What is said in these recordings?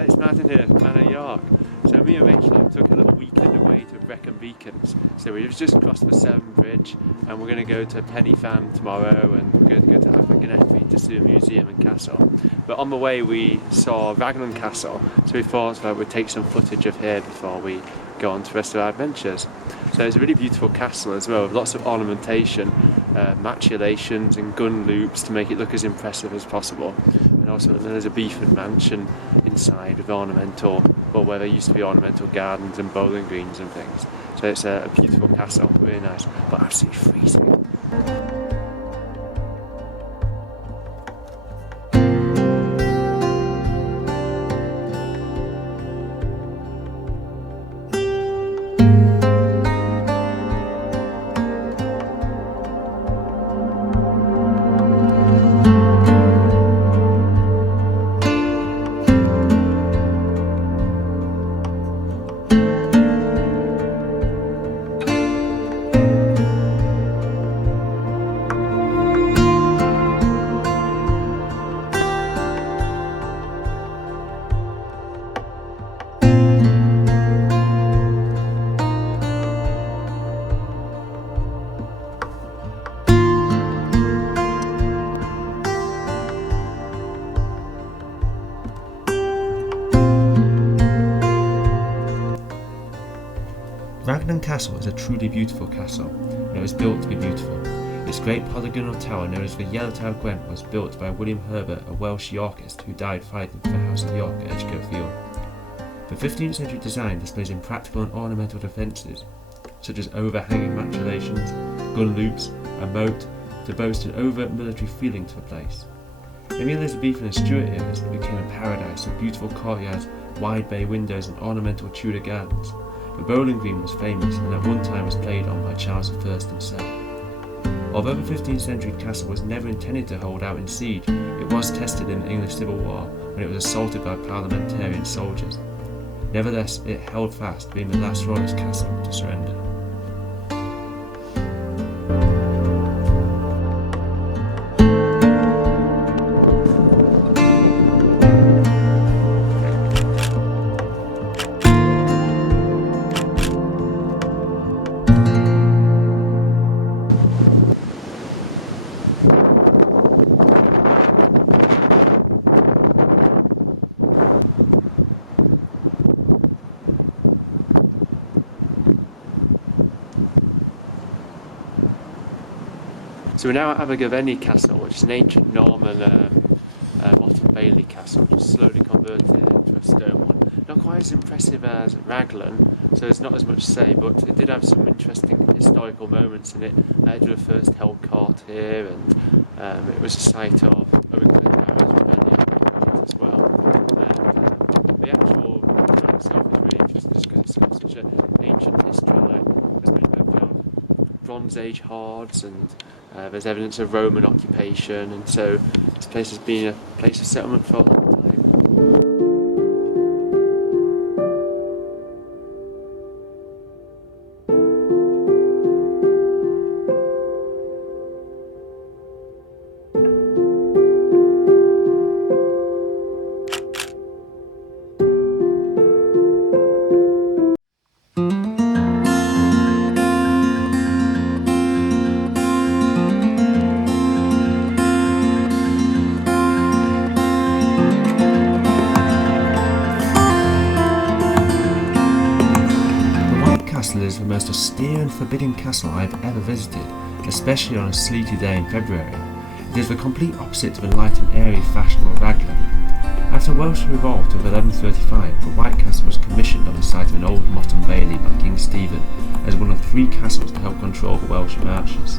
it's Martin here, man at York. So me and Rachel took a little weekend away to Brecon Beacons. So we've just crossed the Severn Bridge and we're going to go to Pennyfan tomorrow and we're going to go to Abergavenny to see the museum and castle. But on the way we saw Matalin Castle, so we thought that we'd take some footage of here before we go on to the rest of our adventures. So it's a really beautiful castle as well, with lots of ornamentation, machulations and gun loops to make it look as impressive as possible. And also there's a Beeford mansion inside with ornamental, well, where there used to be ornamental gardens and bowling greens and things. So it's a beautiful castle, really nice, but absolutely freezing. Matalin Castle is a truly beautiful castle, and it was built to be beautiful. Its great polygonal tower, known as the Yellow Tower of Gwent, was built by William Herbert, a Welsh Yorkist who died fighting for the House of York at Edgecote Field. The 15th century design displays impractical and ornamental defences, such as overhanging machulations, gun loops, and moat, to boast an overt military feeling to the place. In the Elizabethan and Stuart eras, it became a paradise with beautiful courtyards, wide bay windows, and ornamental Tudor gardens. The bowling green was famous and at one time was played on by Charles I himself. Although the 15th century castle was never intended to hold out in siege, it was tested in the English Civil War when it was assaulted by parliamentarian soldiers. Nevertheless, it held fast, being the last royalist castle to surrender. So we're now at Abergavenny Castle, which is an ancient Norman Motte Bailey castle, just slowly converted into a stone one. Not quite as impressive as Raglan, so there's not as much to say, but it did have some interesting historical moments in it. Edward I held court here, and it was a site of Owen Glendower's rebellion as well. The actual town itself is really interesting just because it's got such an ancient history. Like, there's been found Bronze Age hoards and there's evidence of Roman occupation, and so this place has been a place of settlement for a long time. Is the most austere and forbidding castle I have ever visited, especially on a sleety day in February. It is the complete opposite to the light and airy fashion of Raglan. After Welsh revolt of 1135, the White Castle was commissioned on the site of an old Motte Bailey by King Stephen as one of 3 castles to help control the Welsh marches.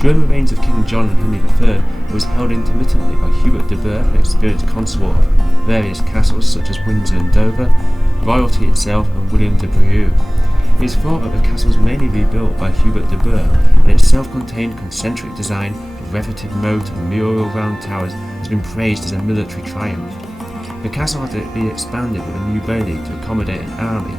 During the reigns of King John and Henry III, it was held intermittently by Hubert de Burgh, an experienced consort of various castles such as Windsor and Dover, royalty itself, and William de Brieux. It is thought that the castle was mainly rebuilt by Hubert de Burgh, and its self-contained concentric design with revetted moat and mural round towers has been praised as a military triumph. The castle had to be expanded with a new bailey to accommodate an army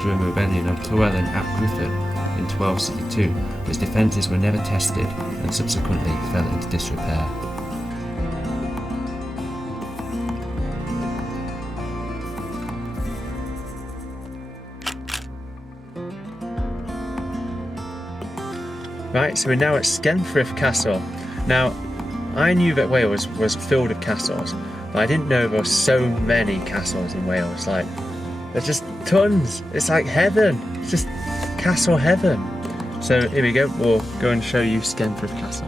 during the rebellion of Llewellyn ap Griffith in 1262, but its defences were never tested and subsequently fell into disrepair. Right, so we're now at Skenfrith Castle. Now, I knew that Wales was filled with castles, but I didn't know there were so many castles in Wales. Like, there's just tons. It's like heaven. It's just castle heaven. So here we go. We'll go and show you Skenfrith Castle.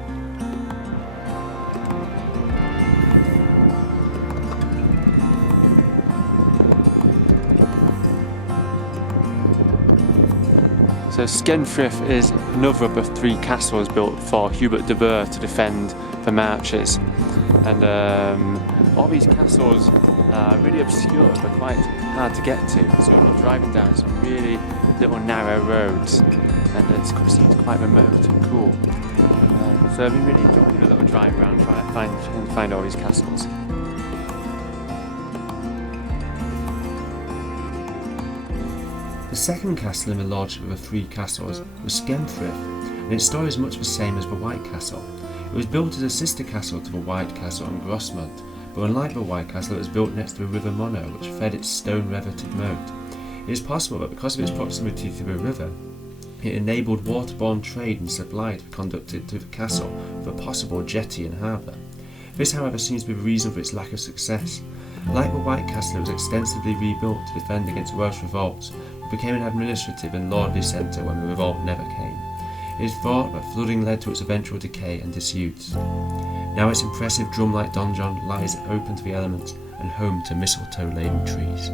So Skenfrith is another of the 3 castles built for Hubert de Burgh to defend the marches. And all these castles are really obscure, but quite hard to get to. So we're driving down some really little narrow roads, and it seems quite remote and cool. So I've been really enjoying a little drive around trying to find all these castles. The second castle in the lordship of the 3 castles was Skenfrith, and its story is much the same as the White Castle. It was built as a sister castle to the White Castle in Grosmont, but unlike the White Castle, it was built next to the River Monnow, which fed its stone-revetted moat. It is possible that because of its proximity to the river, it enabled waterborne trade and supply to be conducted to the castle with a possible jetty and harbour. This, however, seems to be the reason for its lack of success. Like the White Castle, it was extensively rebuilt to defend against Welsh revolts, but became an administrative and lordly centre when the revolt never came. It is thought that flooding led to its eventual decay and disuse. Now its impressive drum-like donjon lies open to the elements and home to mistletoe-laden trees.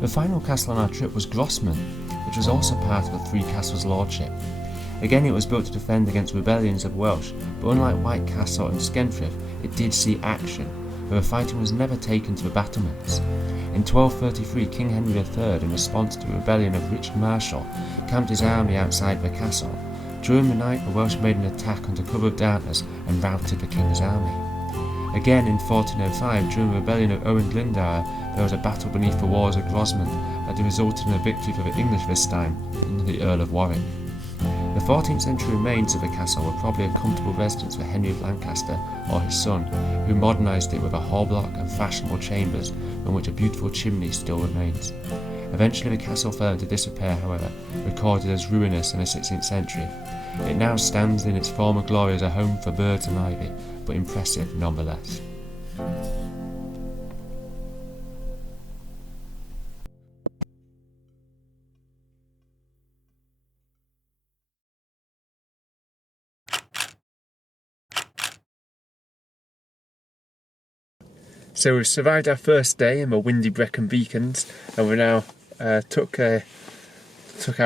The final castle on our trip was Grosmont, which was also part of the 3 castles' lordship. Again, it was built to defend against rebellions of Welsh, but unlike White Castle and Skenfrith, it did see action, though the fighting was never taken to the battlements. In 1233, King Henry III, in response to a rebellion of Richard Marshall, camped his army outside the castle. During the night, the Welsh made an attack under cover of darkness and routed the king's army. Again, in 1405, during the rebellion of Owen Glendower, there was a battle beneath the walls of Grosmont that resulted in a victory for the English this time, under the Earl of Warwick. The 14th century remains of the castle were probably a comfortable residence for Henry of Lancaster or his son, who modernised it with a hall block and fashionable chambers from which a beautiful chimney still remains. Eventually the castle fell into disrepair, however, recorded as ruinous in the 16th century. It now stands in its former glory as a home for birds and ivy, but impressive nonetheless. So we've survived our first day in the windy Brecon Beacons, and we now took our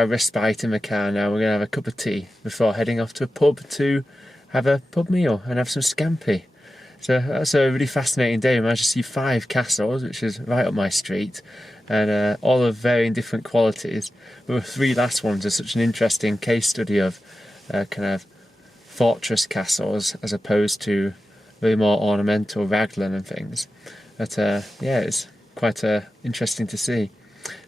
respite in the car. Now we're going to have a cup of tea before heading off to a pub to have a pub meal and have some scampi. So that's a really fascinating day. We managed to see 5 castles, which is right up my street, and all of varying different qualities. But the 3 last ones are such an interesting case study of kind of fortress castles as opposed to really more ornamental raglan and things. But yeah, it's quite interesting to see.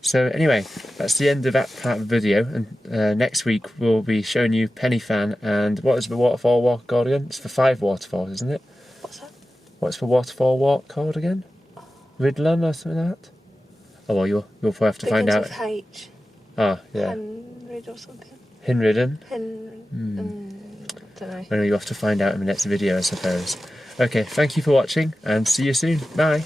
So anyway, that's the end of that part of the video, and next week we'll be showing you Pennyfan and what is the waterfall walk called again? It's the 5 waterfalls, isn't it? What's that? What's the waterfall walk called again? Ridlan or something like that? Oh well, you'll probably have to find out. Begins with H. Ah, yeah. Henrid or something. Hinridden? Don't know. Well, you'll have to find out in the next video, I suppose. Okay, thank you for watching, and see you soon. Bye!